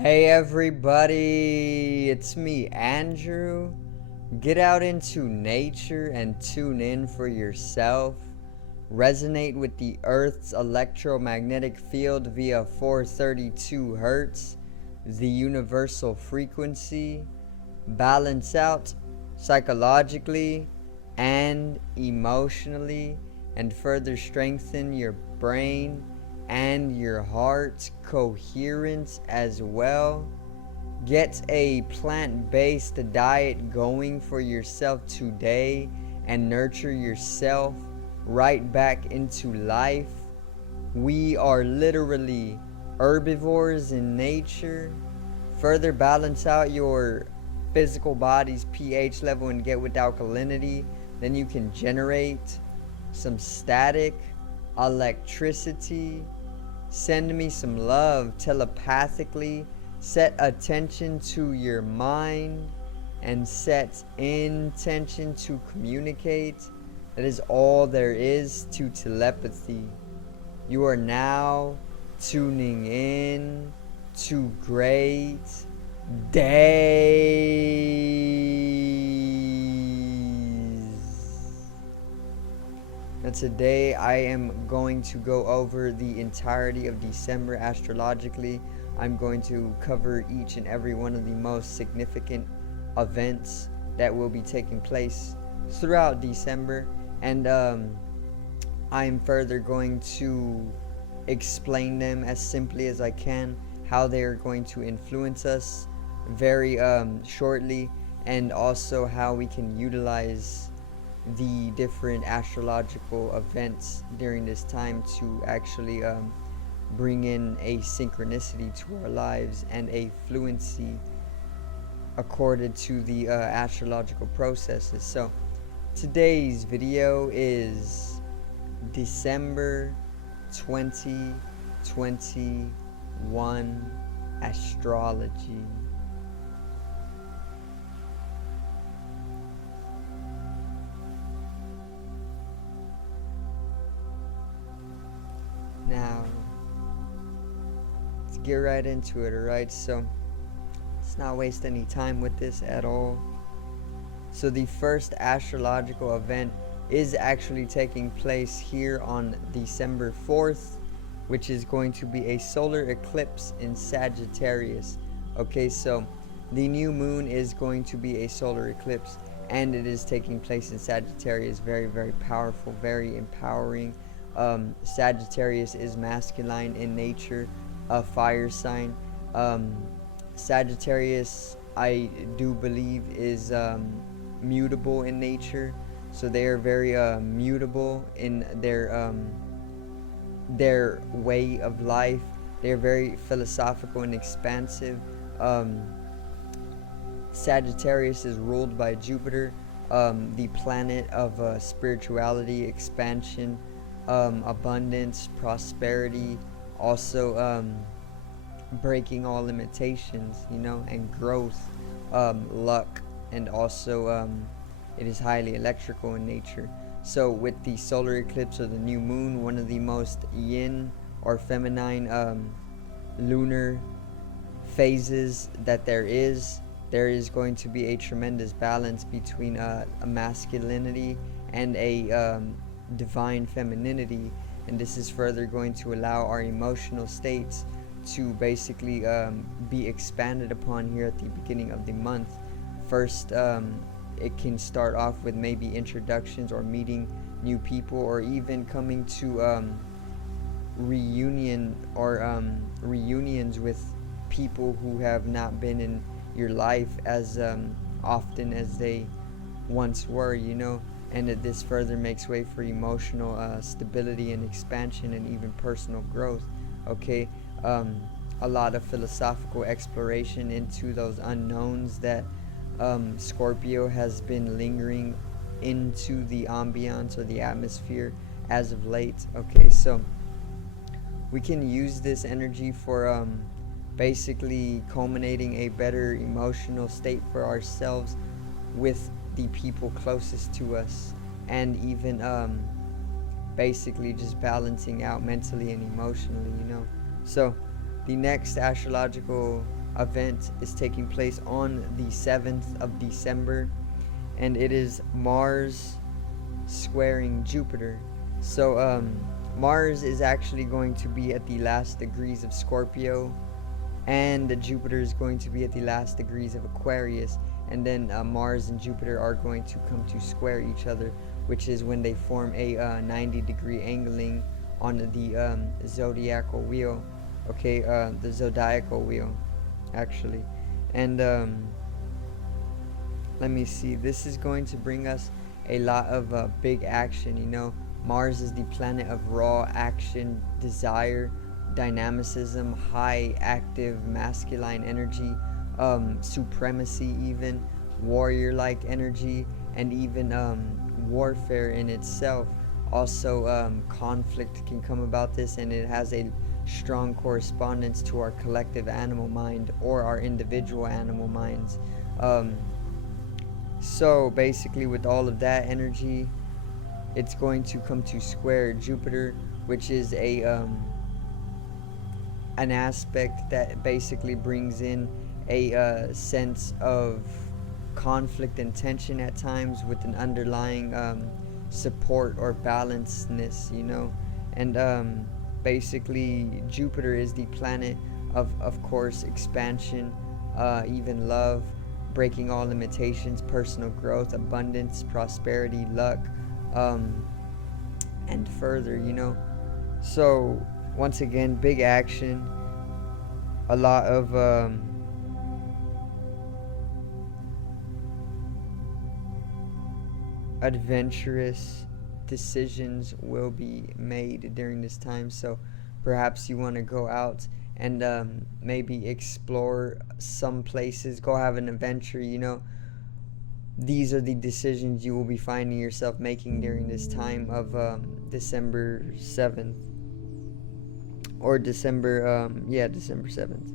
Hey everybody, it's me, Andrew. Get out into nature and tune in for yourself. Resonate with the Earth's electromagnetic field via 432 Hertz, the universal frequency. Balance out psychologically and emotionally, and further strengthen your brain and your heart's coherence as well. Get a plant-based diet going for yourself today and nurture yourself right back into life. We are literally herbivores in nature. Further balance out your physical body's pH level and get with alkalinity. Then you can generate some static, electricity. Send me some love telepathically. Set attention to your mind and set intention to communicate. That is all there is to telepathy. You are now tuning in to great days. Now today I am going to go over the entirety of December astrologically. I'm going to cover each and every one of the most significant events that will be taking place throughout December, and I'm further going to explain them as simply as I can, how they are going to influence us very shortly, and also how we can utilize the different astrological events during this time to actually bring in a synchronicity to our lives and a fluency accorded to the astrological processes. So today's video is December 2021 astrology. Now, let's get right into it, alright? So, let's not waste any time with this at all. So, the first astrological event is actually taking place here on December 4th, which is going to be a solar eclipse in Sagittarius. Okay, so the new moon is going to be a solar eclipse, and it is taking place in Sagittarius. Very, very powerful, very empowering. Sagittarius is masculine in nature, a fire sign. Sagittarius, I do believe, is mutable in nature, so they are very mutable in their way of life. They are very philosophical and expansive. Sagittarius is ruled by Jupiter, the planet of spirituality, expansion, abundance, prosperity, also breaking all limitations, and growth, luck, and also it is highly electrical in nature. So with the solar eclipse or the new moon, one of the most yin or feminine lunar phases that there is going to be a tremendous balance between a masculinity and a divine femininity, and this is further going to allow our emotional states to basically be expanded upon here at the beginning of the month. First, it can start off with maybe introductions or meeting new people, or even coming to reunions with people who have not been in your life as often as they once were, and that this further makes way for emotional stability and expansion and even personal growth. Okay, a lot of philosophical exploration into those unknowns that Scorpio has been lingering into the ambiance or the atmosphere as of late. Okay, so we can use this energy for basically culminating a better emotional state for ourselves with the people closest to us, and even basically just balancing out mentally and emotionally. So the next astrological event is taking place on the 7th of December, and it is Mars squaring Jupiter. So Mars is actually going to be at the last degrees of Scorpio, and Jupiter is going to be at the last degrees of Aquarius, and then Mars and Jupiter are going to come to square each other, which is when they form a 90-degree angling on the zodiacal wheel. Okay, the zodiacal wheel, actually. And let me see, this is going to bring us a lot of big action. You know, Mars is the planet of raw action, desire, dynamicism, high active masculine energy, supremacy, even warrior-like energy, and even warfare in itself. Also, conflict can come about this, and it has a strong correspondence to our collective animal mind or our individual animal minds. So basically, with all of that energy, it's going to come to square Jupiter, which is a an aspect that basically brings in a sense of conflict and tension at times, with an underlying support or balancedness, you know. And basically, Jupiter is the planet of course, expansion, even love, breaking all limitations, personal growth, abundance, prosperity, luck, and further, you know. So once again, big action, a lot of adventurous decisions will be made during this time. So perhaps you want to go out and maybe explore some places, go have an adventure, you know. These are the decisions you will be finding yourself making during this time of December 7th, or December 7th.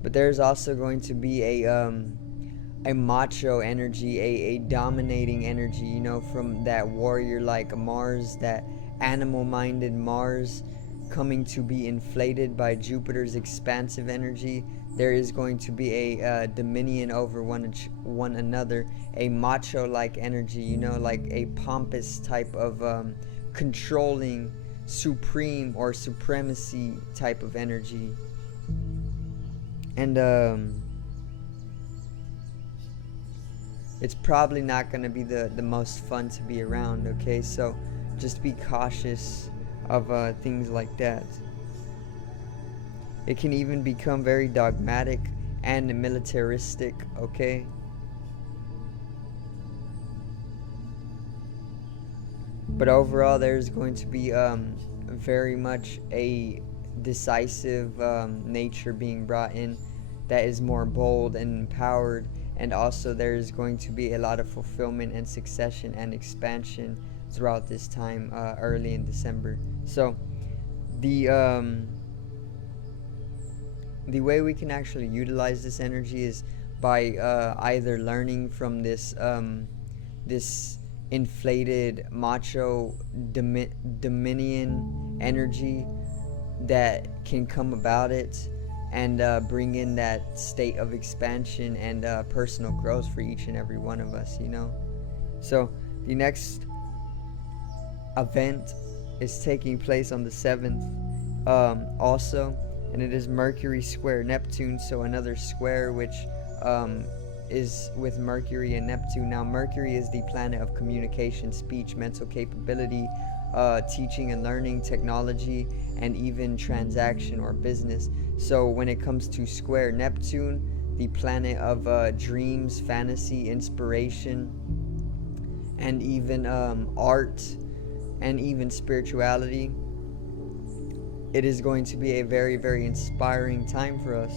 But there's also going to be a macho energy, a dominating energy, you know, from that warrior like Mars, that animal minded Mars, coming to be inflated by Jupiter's expansive energy. There is going to be a dominion over one another, a macho like energy, you know, like a pompous type of controlling, supreme or supremacy type of energy. And it's probably not going to be the most fun to be around, okay? So just be cautious of things like that. It can even become very dogmatic and militaristic, okay? But overall, there's going to be very much a decisive nature being brought in that is more bold and empowered, and also there's going to be a lot of fulfillment and succession and expansion throughout this time, early in December. So the way we can actually utilize this energy is by either learning from this this inflated macho dominion energy that can come about it, and bring in that state of expansion and personal growth for each and every one of us, you know. So the next event is taking place on the 7th also, and it is Mercury square Neptune, so another square which is with Mercury and Neptune. Now Mercury is the planet of communication, speech, mental capability, teaching and learning, technology, and even transaction or business. So when it comes to square Neptune, the planet of dreams, fantasy, inspiration, and even art, and even spirituality, it is going to be a very, very inspiring time for us.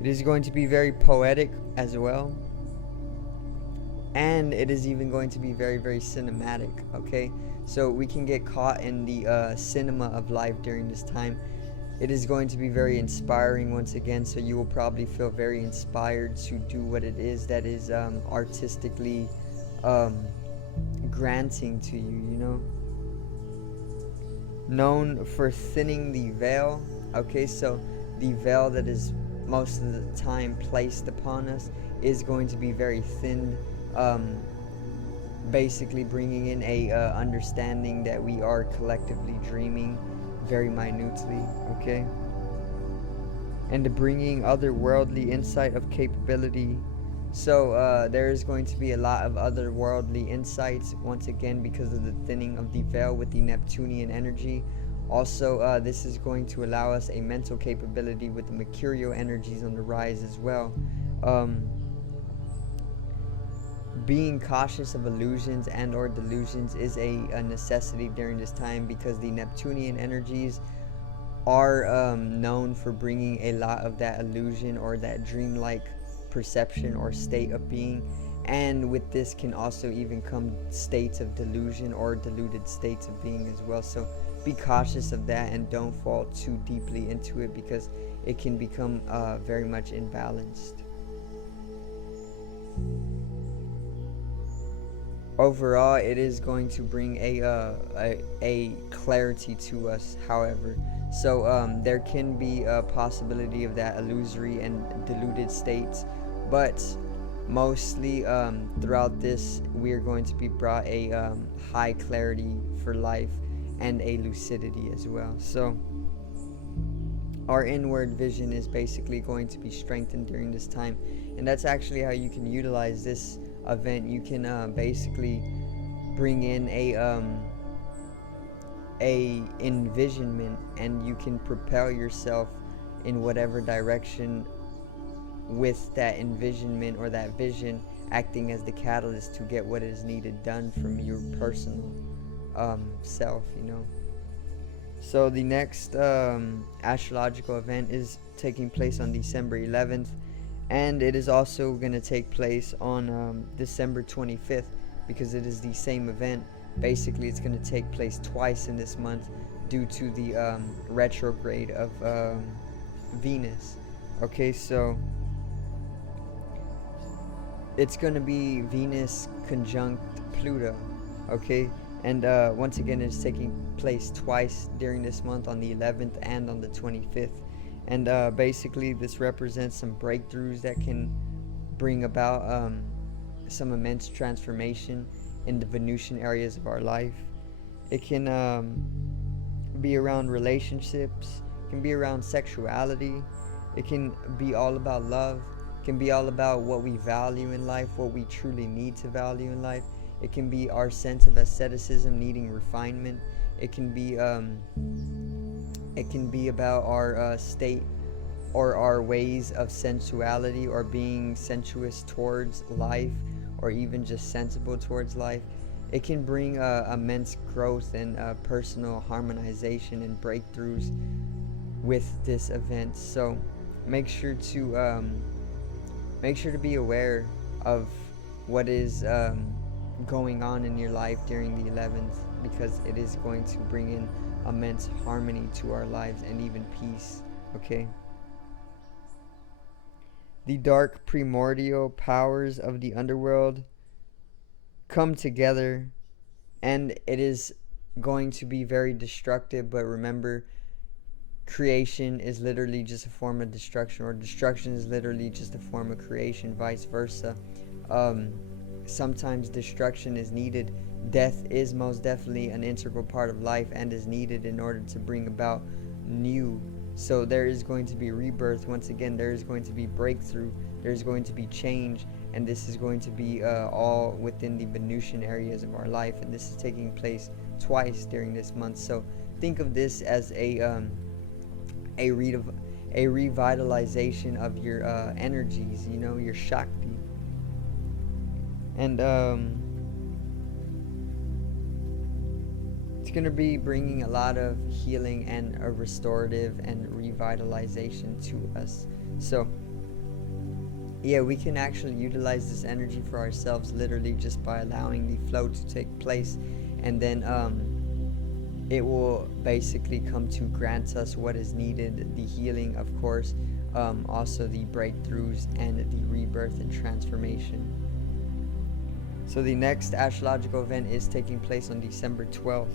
It is going to be very poetic as well, and it is even going to be very, very cinematic, okay? So we can get caught in the cinema of life during this time. It is going to be very inspiring once again, so you will probably feel very inspired to do what it is that is artistically granting to you, you know. known for thinning the veil. Okay, so the veil that is most of the time placed upon us is going to be very thin, basically bringing in a understanding that we are collectively dreaming very minutely. Okay, and bringing otherworldly insight of capability. So there is going to be a lot of otherworldly insights, once again, because of the thinning of the veil with the Neptunian energy. Also, this is going to allow us a mental capability with the mercurial energies on the rise as well. Being cautious of illusions and or delusions is a necessity during this time, because the Neptunian energies are known for bringing a lot of that illusion or that dreamlike perception or state of being, and with this can also even come states of delusion or deluded states of being as well. So be cautious of that and don't fall too deeply into it, because it can become very much imbalanced. Overall, it is going to bring a clarity to us, however. So there can be a possibility of that illusory and deluded states, but mostly throughout this, we are going to be brought a high clarity for life and a lucidity as well. So our inward vision is basically going to be strengthened during this time, and that's actually how you can utilize this event. You can basically bring in a envisionment, and you can propel yourself in whatever direction with that envisionment or that vision acting as the catalyst to get what is needed done from your personal self, you know. So the next astrological event is taking place on December 11th, and it is also going to take place on December 25th, because it is the same event. Basically, it's going to take place twice in this month due to the retrograde of Venus. Okay, so it's going to be Venus conjunct Pluto. Okay, and once again, it's taking place twice during this month, on the 11th and on the 25th. And basically, this represents some breakthroughs that can bring about some immense transformation in the Venusian areas of our life. It can be around relationships, it can be around sexuality, it can be all about love, it can be all about what we value in life, what we truly need to value in life. It can be our sense of asceticism needing refinement. It can be about our state or our ways of sensuality, or being sensuous towards life, or even just sensible towards life. It can bring immense growth and personal harmonization and breakthroughs with this event. So make sure to be aware of what is going on in your life during the 11th, because it is going to bring in immense harmony to our lives and even peace. Okay, the dark primordial powers of the underworld come together, and it is going to be very destructive. But remember, creation is literally just a form of destruction, or destruction is literally just a form of creation, vice versa. Sometimes destruction is needed. Death is most definitely an integral part of life and is needed in order to bring about new. So there is going to be rebirth. Once again, there is going to be breakthrough, there is going to be change, and this is going to be all within the Venusian areas of our life, and this is taking place twice during this month. So think of this as a revitalization of your energies, you know, your Shakti. And it's going to be bringing a lot of healing and a restorative and revitalization to us. So yeah, we can actually utilize this energy for ourselves, literally just by allowing the flow to take place, and then it will basically come to grant us what is needed, the healing, of course, also the breakthroughs and the rebirth and transformation. So the next astrological event is taking place on December 12th,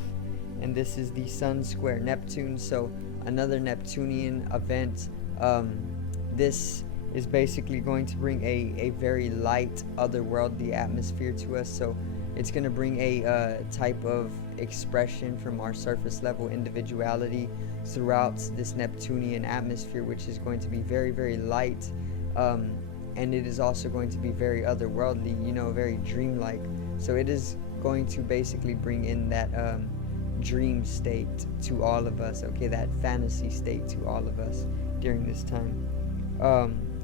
and this is the Sun square Neptune, so another Neptunian event. This is basically going to bring a very light, otherworldly atmosphere to us. So it's going to bring a type of expression from our surface level individuality throughout this Neptunian atmosphere, which is going to be very, very light. And it is also going to be very otherworldly, very dreamlike. So it is going to basically bring in that dream state to all of us, okay, that fantasy state to all of us during this time.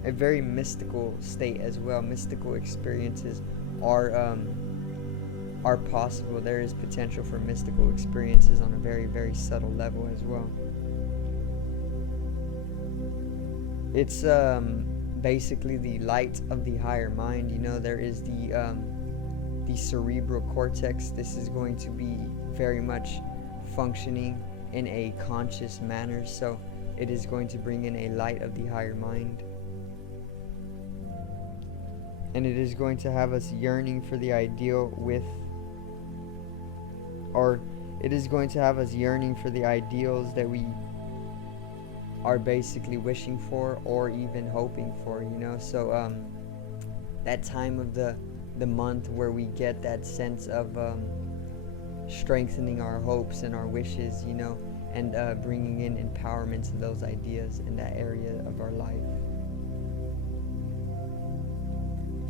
A very mystical state as well. Mystical experiences are possible. There is potential for mystical experiences on a very, very subtle level as well. It's basically the light of the higher mind. There is the cerebral cortex. This is going to be very much functioning in a conscious manner, so it is going to bring in a light of the higher mind, and it is going to have us yearning for the ideal it is going to have us yearning for the ideals that we are basically wishing for or even hoping for, so that time of the month where we get that sense of strengthening our hopes and our wishes, and bringing in empowerment to those ideas in that area of our life.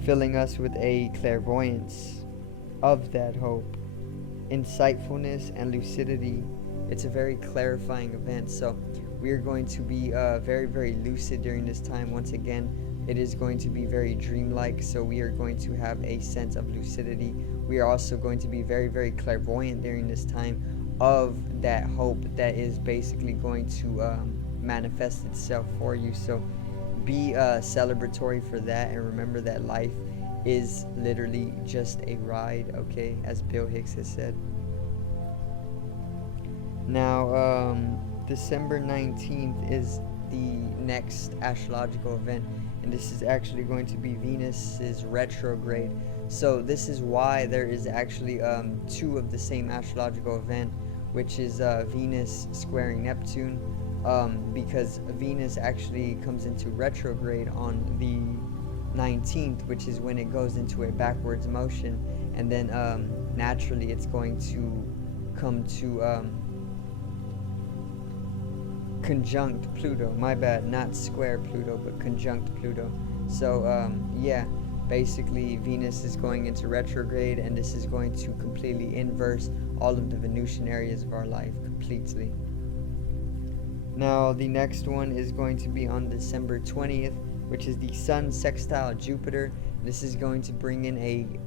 Filling us with a clairvoyance of that hope, insightfulness, and lucidity. It's a very clarifying event, so we are going to be very, very lucid during this time. Once again, it is going to be very dreamlike, so we are going to have a sense of lucidity. We are also going to be very, very clairvoyant during this time of that hope that is basically going to manifest itself for you. So be celebratory for that, and remember that life is literally just a ride, okay, as Bill Hicks has said. Now, December 19th is the next astrological event, and this is actually going to be Venus's retrograde. So this is why there is actually two of the same astrological event, which is Venus squaring Neptune, because Venus actually comes into retrograde on the 19th, which is when it goes into a backwards motion, and then naturally it's going to come to conjunct Pluto. My bad, not square Pluto, but conjunct Pluto. So basically Venus is going into retrograde, and this is going to completely inverse all of the Venusian areas of our life completely. Now the next one is going to be on December 20th, which is the Sun sextile Jupiter. This is going to bring in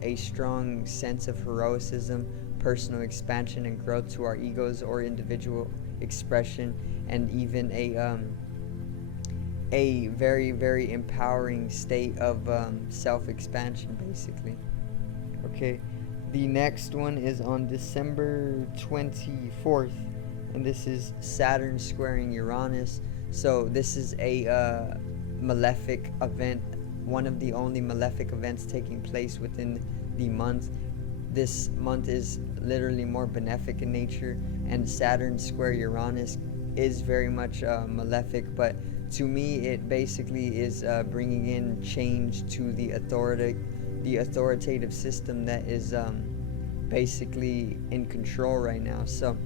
a strong sense of heroicism, personal expansion, and growth to our egos or individual expression, and even a very, very empowering state of self-expansion, basically. Okay, the next one is on December 24th, and this is Saturn squaring Uranus. So this is a malefic event, one of the only malefic events taking place within the month. This month is literally more benefic in nature, and Saturn square Uranus is very much malefic, but to me it basically is bringing in change to the authoritative system that is basically in control right now. So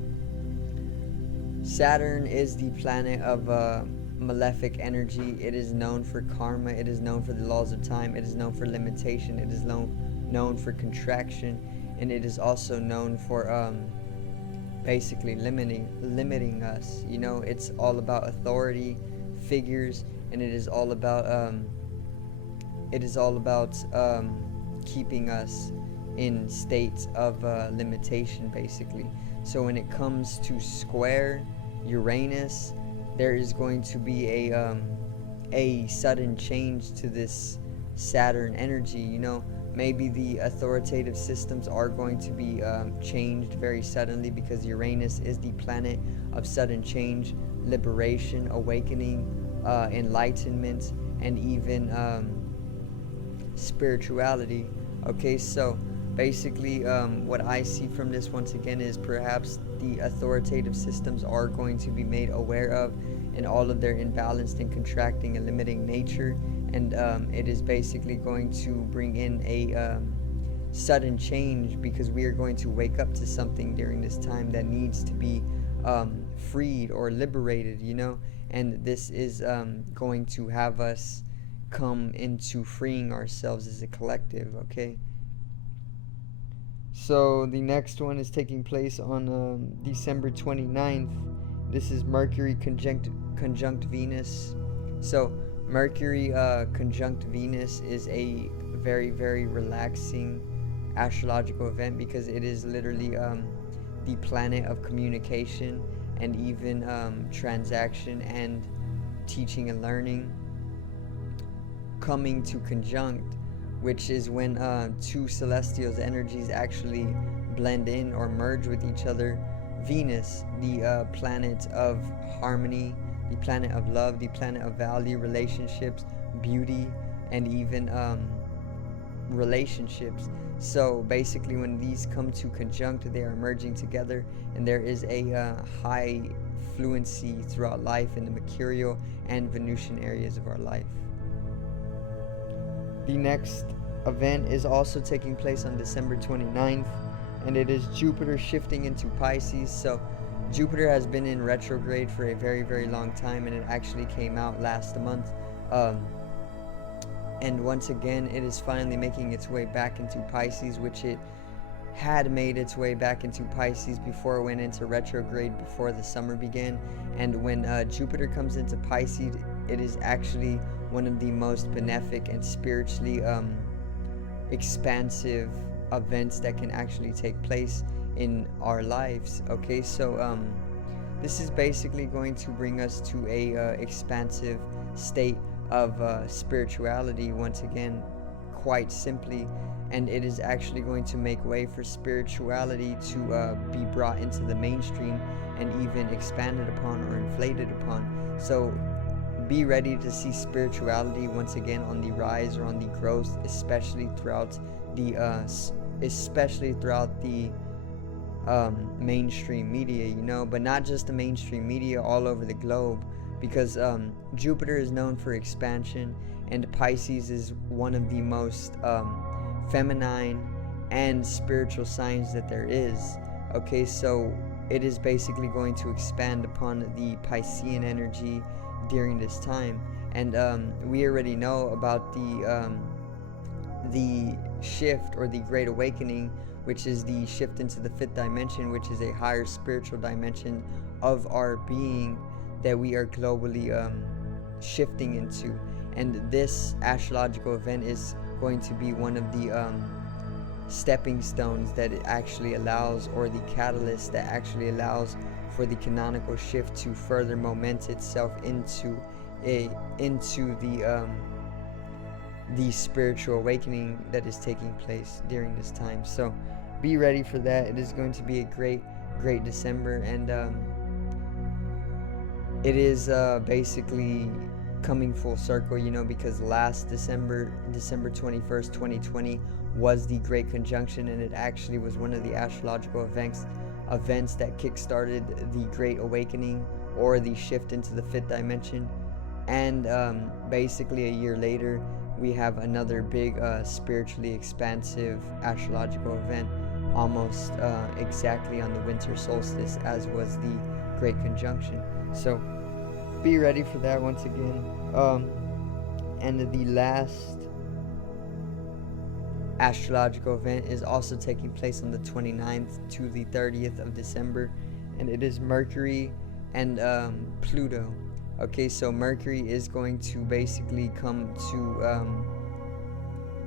Saturn is the planet of malefic energy. It is known for karma, it is known for the laws of time, it is known for limitation, it is known for contraction, and it is also known for basically limiting us. It's all about authority figures, and it is all about keeping us in states of limitation, basically. So when it comes to square Uranus, there is going to be a sudden change to this Saturn energy. Maybe the authoritative systems are going to be changed very suddenly, because Uranus is the planet of sudden change, liberation, awakening, enlightenment, and even spirituality. Okay, so basically, what I see from this once again is perhaps the authoritative systems are going to be made aware of in all of their imbalanced and contracting and limiting nature, and it is basically going to bring in a sudden change, because we are going to wake up to something during this time that needs to be freed or liberated, and this is going to have us come into freeing ourselves as a collective, okay? So the next one is taking place on December 29th. This is Mercury conjunct Venus. So Mercury conjunct Venus is a very, very relaxing astrological event, because it is literally the planet of communication and even transaction and teaching and learning coming to conjunct, which is when two celestials energies actually blend in or merge with each other. Venus, the planet of harmony, the planet of love, the planet of value, relationships, beauty, and even relationships. So basically, when these come to conjunct, they are merging together, and there is a high fluency throughout life in the mercurial and Venusian areas of our life. The next event is also taking place on December 29th, and it is Jupiter shifting into Pisces. So Jupiter has been in retrograde for a very, very long time, and it actually came out last month. And once again, it is finally making its way back into Pisces, which it had made its way back into Pisces before it went into retrograde before the summer began. And when Jupiter comes into Pisces, it is actually one of the most benefic and spiritually expansive events that can actually take place in our lives. Okay, so this is basically going to bring us to a expansive state of spirituality once again, quite simply, and it is actually going to make way for spirituality to be brought into the mainstream and even expanded upon or inflated upon. So be ready to see spirituality once again on the rise or on the growth, especially throughout the mainstream media, but not just the mainstream media, all over the globe, because Jupiter is known for expansion, and Pisces is one of the most feminine and spiritual signs that there is. Okay, so it is basically going to expand upon the Piscean energy during this time, and we already know about the shift or the Great Awakening, which is the shift into the fifth dimension, which is a higher spiritual dimension of our being that we are globally shifting into. And this astrological event is going to be one of the stepping stones that it actually allows, or the catalyst that actually allows for the canonical shift to further moment itself into the spiritual awakening that is taking place during this time. So be ready for that. It is going to be a great December, and it is basically coming full circle, because last December 21st, 2020 was the Great Conjunction, and it actually was one of the astrological events that kick-started the Great Awakening or the shift into the fifth dimension. And basically a year later, we have another big spiritually expansive astrological event, almost exactly on the winter solstice, as was the Great Conjunction. So be ready for that once again. And the last astrological event is also taking place on the 29th to the 30th of December, and it is Mercury and Pluto. Okay, so Mercury is going to basically come to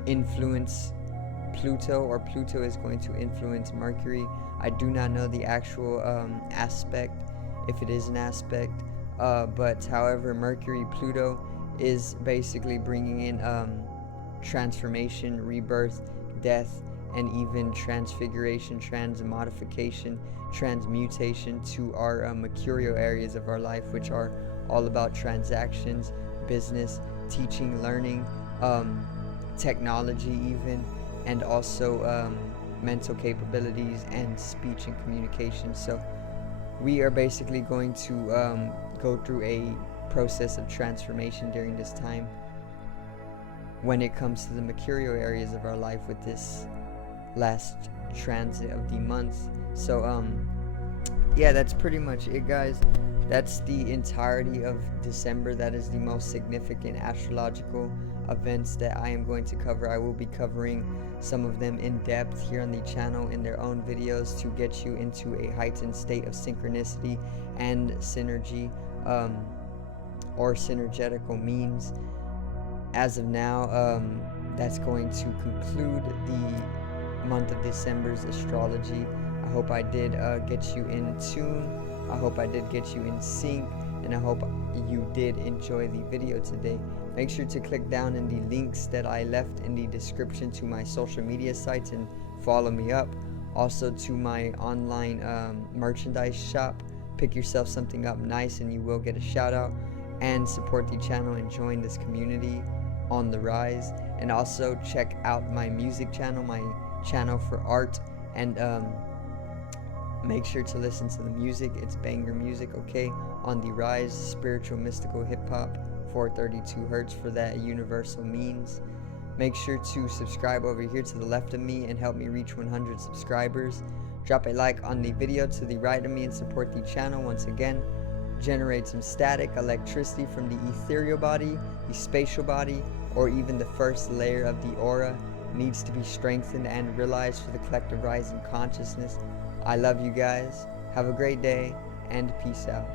influence Pluto, or Pluto is going to influence Mercury. I do not know the actual aspect, if it is an aspect, but however, Mercury-Pluto is basically bringing in transformation, rebirth, death, and even transfiguration, transmodification, transmutation to our mercurial areas of our life, which are all about transactions, business, teaching, learning, technology even, and also mental capabilities and speech and communication. So we are basically going to go through a process of transformation during this time when it comes to the mercurial areas of our life with this last transit of the month. So yeah, that's pretty much it, guys. That's the entirety of December. That is the most significant astrological events that I am going to cover. I will be covering some of them in depth here on the channel in their own videos to get you into a heightened state of synchronicity and synergy, or synergetical means. As of now, that's going to conclude the month of December's astrology. I hope I did get you in tune. I hope I did get you in sync, and I hope you did enjoy the video today. Make sure to click down in the links that I left in the description to my social media sites and follow me up. Also to my online merchandise shop. Pick yourself something up nice and you will get a shout out. And support the channel and join this community on the rise. And also check out my music channel, my channel for art, and make sure to listen to the music. It's banger music, okay? On the rise, spiritual, mystical hip-hop, 432 hertz for that universal means. Make sure to subscribe over here to the left of me and help me reach 100 subscribers. Drop a like on the video to the right of me and support the channel once again. Generate some static electricity from the ethereal body, the spatial body, or even the first layer of the aura needs to be strengthened and realized for the collective rise in consciousness. I love you guys. Have a great day and peace out.